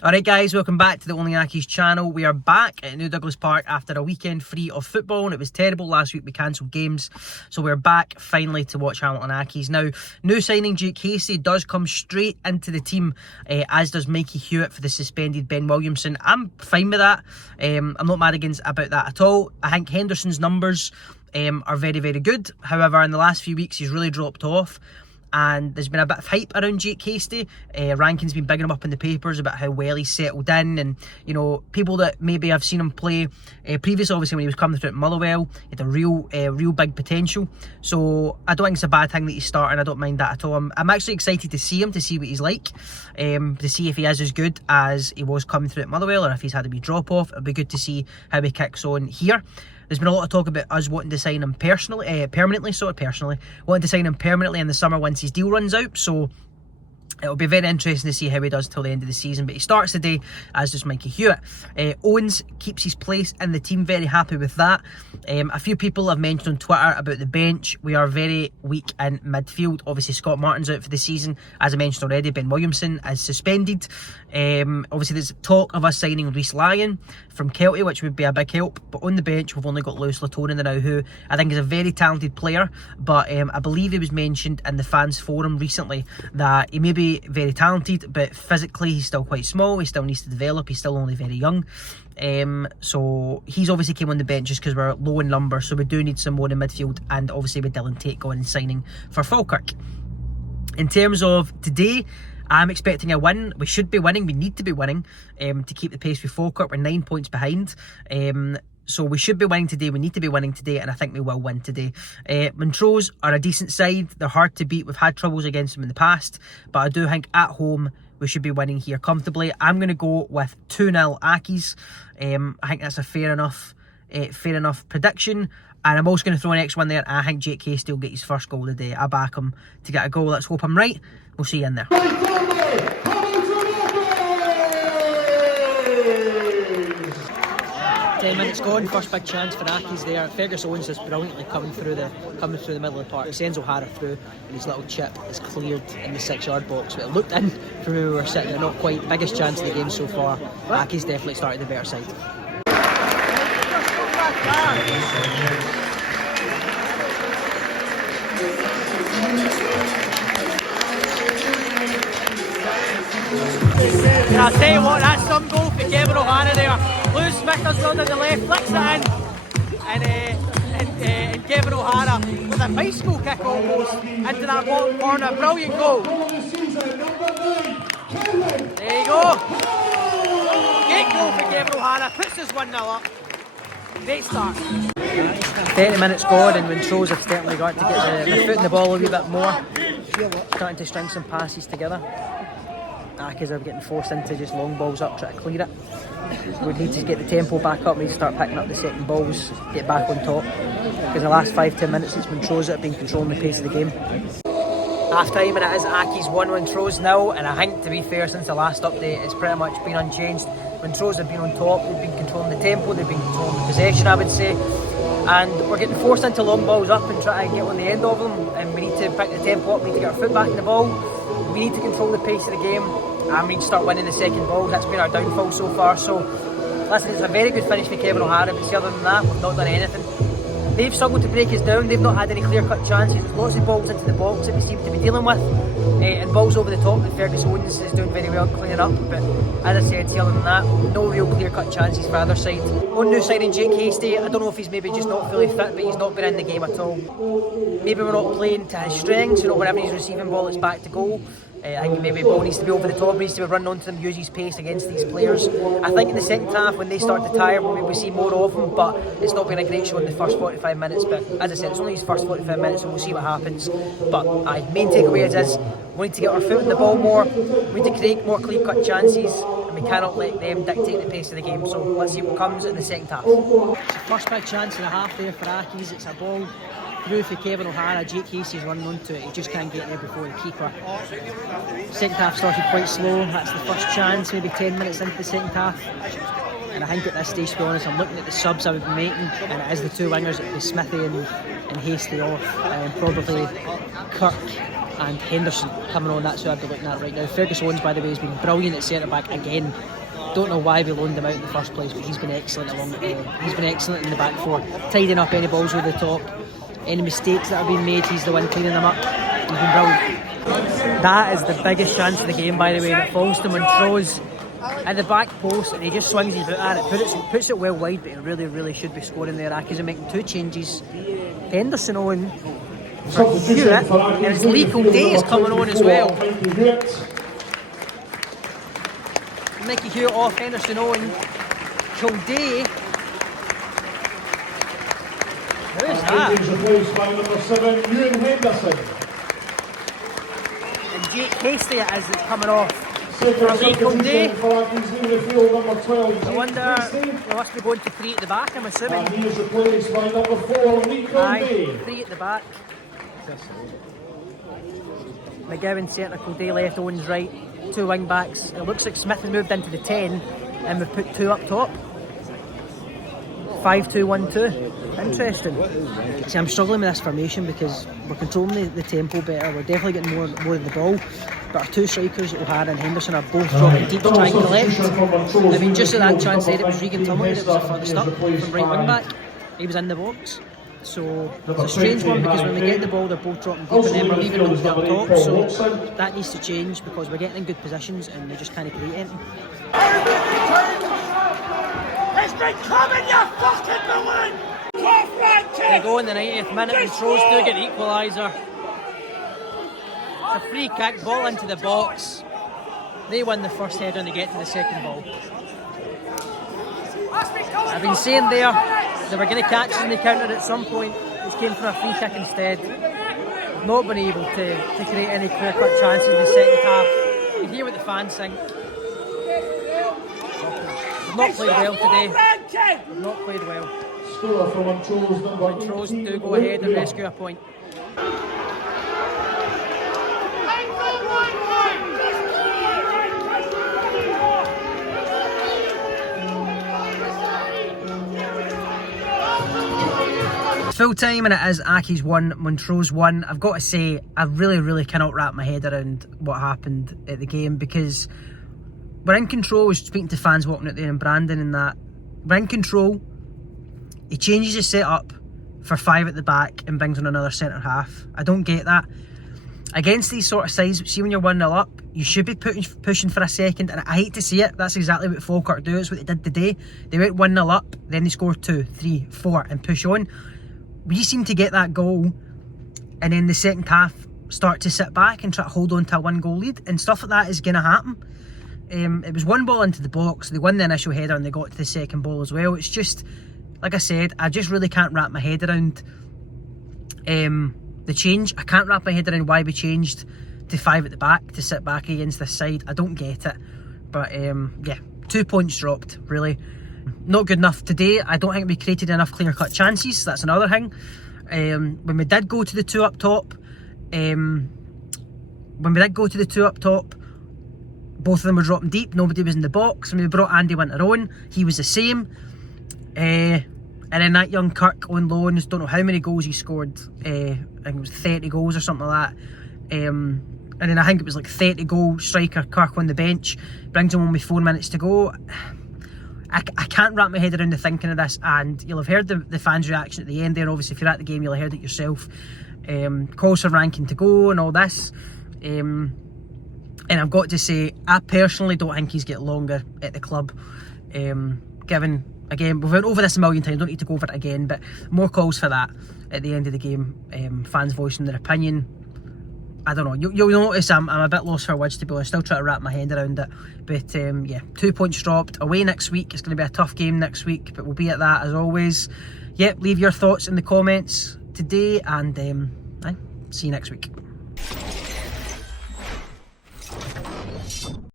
Alright guys, welcome back to the Only Accies channel. We are back at New Douglas Park after a weekend free of football, and it was terrible last week. We cancelled games, so we're back finally to watch Hamilton Accies. Now, new signing Jake Casey does come straight into the team, as does Mikey Hewitt for the suspended Ben Williamson. I'm fine with that. I'm not mad about that at all. I think Henderson's numbers are very, very good. However, in the last few weeks, he's really dropped off. And there's been a bit of hype around Jake Casey. Ranking's been bigging him up in the papers about how well he's settled in, and you know, people that maybe have seen him play previously, obviously when he was coming through at Motherwell, he had a real big potential. So I don't think it's a bad thing that he's starting. I don't mind that at all. I'm actually excited to see him, to see what he's like, to see if he is as good as he was coming through at Motherwell, or if he's had a wee drop off. It'll be good to see how he kicks on here. There's been a lot of talk about us wanting to sign him permanently wanting to sign him permanently in the summer once his deal runs out. So it'll be very interesting to see how he does till the end of the season. But he starts today, as does Mikey Hewitt. Owens keeps his place in the team, very happy with that. A few people have mentioned on Twitter about the bench. We are very weak in midfield. Obviously Scott Martin's out for the season. As I mentioned already, Ben Williamson is suspended. Obviously there's talk of us signing Reece Lyon from Kelty, which would be a big help. But on the bench we've only got Lewis Latonen now, who I think is a very talented player. But I believe he was mentioned in the fans forum recently that he may be very talented, but physically he's still quite small. He still needs to develop. He's still only very young. So he's obviously came on the bench just because we're low in numbers, so we do need some more in midfield, and obviously with Dylan Tate going and signing for Falkirk. In terms of today, I'm expecting a win. We should be winning. We need to be winning to keep the pace with Falkirk. We're 9 points behind. So we should be winning today. We need to be winning today, and I think we will win today. Montrose are a decent side. They're hard to beat. We've had troubles against them in the past, but I do think at home we should be winning here comfortably. I'm going to go with 2-0 Accies. I think that's a fair enough prediction. And I'm also going to throw an extra one there. I think Jake Casey will get his first goal today. I back him to get a goal. Let's hope I'm right. We'll see you in there. 10 minutes gone, first big chance for Accies there. Fergus Owens is brilliantly coming through the middle of the park. Sends O'Hara through, and his little chip is cleared in the 6-yard box. But it looked in from where we were sitting, but not quite. Biggest chance of the game so far. Accies definitely started the better side. And I'll tell you what, that's some goal for Kevin O'Hara there. Lewis Smith does well down the left, flicks it in, and Kevin O'Hara with a bicycle kick almost into that bottom corner. Brilliant goal. There you go. Great goal for Kevin O'Hara, puts us 1-0 up. Great start. 30 minutes gone, and Montrose have certainly got to get the foot in the ball a wee bit more. Starting to string some passes together. Accies are getting forced into just long balls up, trying to clear it. We need to get the tempo back up. We need to start picking up the second balls, get back on top. Because the last 5-10 minutes it's Montrose that have been controlling the pace of the game. Half time, and it is Accies 1, Montrose 0. And I think, to be fair, since the last update it's pretty much been unchanged. Montrose have been on top, they've been controlling the tempo, they've been controlling the possession, I would say. And we're getting forced into long balls up and trying to get on the end of them. And we need to pick the tempo up, we need to get our foot back in the ball. We need to control the pace of the game, and we need to start winning the second ball. That's been our downfall so far. So, listen, it's a very good finish for Kevin O'Hara, but see, other than that, we've not done anything. They've struggled to break us down. They've not had any clear-cut chances. There's lots of balls into the box that we seem to be dealing with, and balls over the top that Fergus Owens is doing very well cleaning up. But as I said, see, other than that, no real clear-cut chances for either side. One new signing, Jake Casey. I don't know if he's maybe just not fully fit, but he's not been in the game at all. Maybe we're not playing to his strengths. You know, whenever he's receiving ball, it's back to goal. I think maybe ball needs to be over the top, needs to be running onto them, use his pace against these players. I think in the second half, when they start to tire, we'll see more of them, but it's not been a great show in the first 45 minutes. But as I said, it's only his first 45 minutes, so we'll see what happens. But main takeaway is we need to get our foot in the ball more, we need to create more clear-cut chances, and we cannot let them dictate the pace of the game. So let's see what comes in the second half. It's the first big chance in the half there for Accies. It's a ball through for Kevin O'Hara. Jake Casey's running onto it, he just can't get there before the keeper. Second half started quite slow. That's the first chance, maybe 10 minutes into the second half. And I think at this stage, to be honest, I'm looking at the subs I would be making, and it is the two wingers, it would be Smithy and Hasty off, and probably Kirk and Henderson coming on. That's who I'd be looking at right now. Fergus Owens, by the way, has been brilliant at centre back again. Don't know why we loaned him out in the first place, but he's been excellent he's been excellent in the back four, tidying up any balls over the top. Any mistakes that have been made, he's the one cleaning them up. He's been brilliant. That is the biggest chance of the game, by the way. It falls to Montrose at the back post, and he just swings his boot at it, puts it well wide, but he really should be scoring there. Accies are making 2 changes. Henderson on for Hewitt, and it's Legal Day is coming on as well. Mickey Hewitt off, Henderson on. Kildare. Who is that? Replaced by number 7, Ewan Henderson. And Jake Hasty it is that's coming off. Second Legal Day. Number 12. I wonder, we must be going to 3 at the back, I'm assuming. And he is replaced by number 4, Legal Day. 3 at the back. McGowan centre, Kildare left, Owens right. 2 wing backs. It looks like Smith has moved into the 10 and we've put 2 up top. 5-2-1-2. Interesting. See, I'm struggling with this formation because we're controlling the tempo better. We're definitely getting more of the ball. But our 2 strikers, O'Hara and Henderson, are both dropping deep to try and collect. I mean, just at that chance there, it was Regan Tumley that was the furthest up from right wing back. He was in the box. So it's a strange one because when we get the ball, they're both dropping deep and then we're leaving them up top. So that needs to change because we're getting in good positions and they just can't create anything. It's been coming, you fucking balloon! They go in the 90th minute and Montrose do get the equaliser. It's a free kick, ball into the box. They win the first header and they get to the second ball. I've been saying there they were going to catch us in the counter at some point. This came from a free kick instead. Not been able to create any clear-cut chances in the second half. You can hear what the fans think. We've not played well today. We've not played well. Score from Montrose do go ahead and rescue a point. Full time and it is Accies 1, Montrose 1. I've got to say, I really cannot wrap my head around what happened at the game because we're in control. I was speaking to fans walking out there and Brandon and that. We're in control. He changes his setup for 5 at the back and brings on another centre half. I don't get that. Against these sort of sides, see when you're 1-0 up, you should be pushing for a second, and I hate to see it. That's exactly what Falkirk do. It's what they did today. They went 1-0 up, then they scored 2, 3, 4 and push on. We seem to get that goal and then the second half start to sit back and try to hold on to a 1-goal lead, and stuff like that is going to happen. It was 1 ball into the box, they won the initial header and they got to the second ball as well. It's just, like I said, I just really can't wrap my head around the change. I can't wrap my head around why we changed to 5 at the back to sit back against this side. I don't get it. But yeah, 2 points dropped, really. Not good enough today. I don't think we created enough clear-cut chances. That's another thing. When we did go to the 2 up top, both of them were dropping deep. Nobody was in the box. When we brought Andy Winter on, he was the same. And then that young Kirk on loan, don't know how many goals he scored. I think it was 30 goals or something like that. And then I think it was like 30 goal striker Kirk on the bench. Brings him on with 4 minutes to go. I can't wrap my head around the thinking of this, and you'll have heard the fans' reaction at the end there. Obviously, if you're at the game, you'll have heard it yourself. Calls for ranking to go and all this. And I've got to say, I personally don't think he's getting longer at the club. Given, again, we've went over this a million times, don't need to go over it again, but more calls for that at the end of the game. Fans voicing their opinion. I don't know, you'll notice I'm a bit lost for words, to be honest. Still trying to wrap my head around it. But yeah, 2 points dropped. Away next week. It's going to be a tough game next week, but we'll be at that as always. Yep, leave your thoughts in the comments today, and see you next week.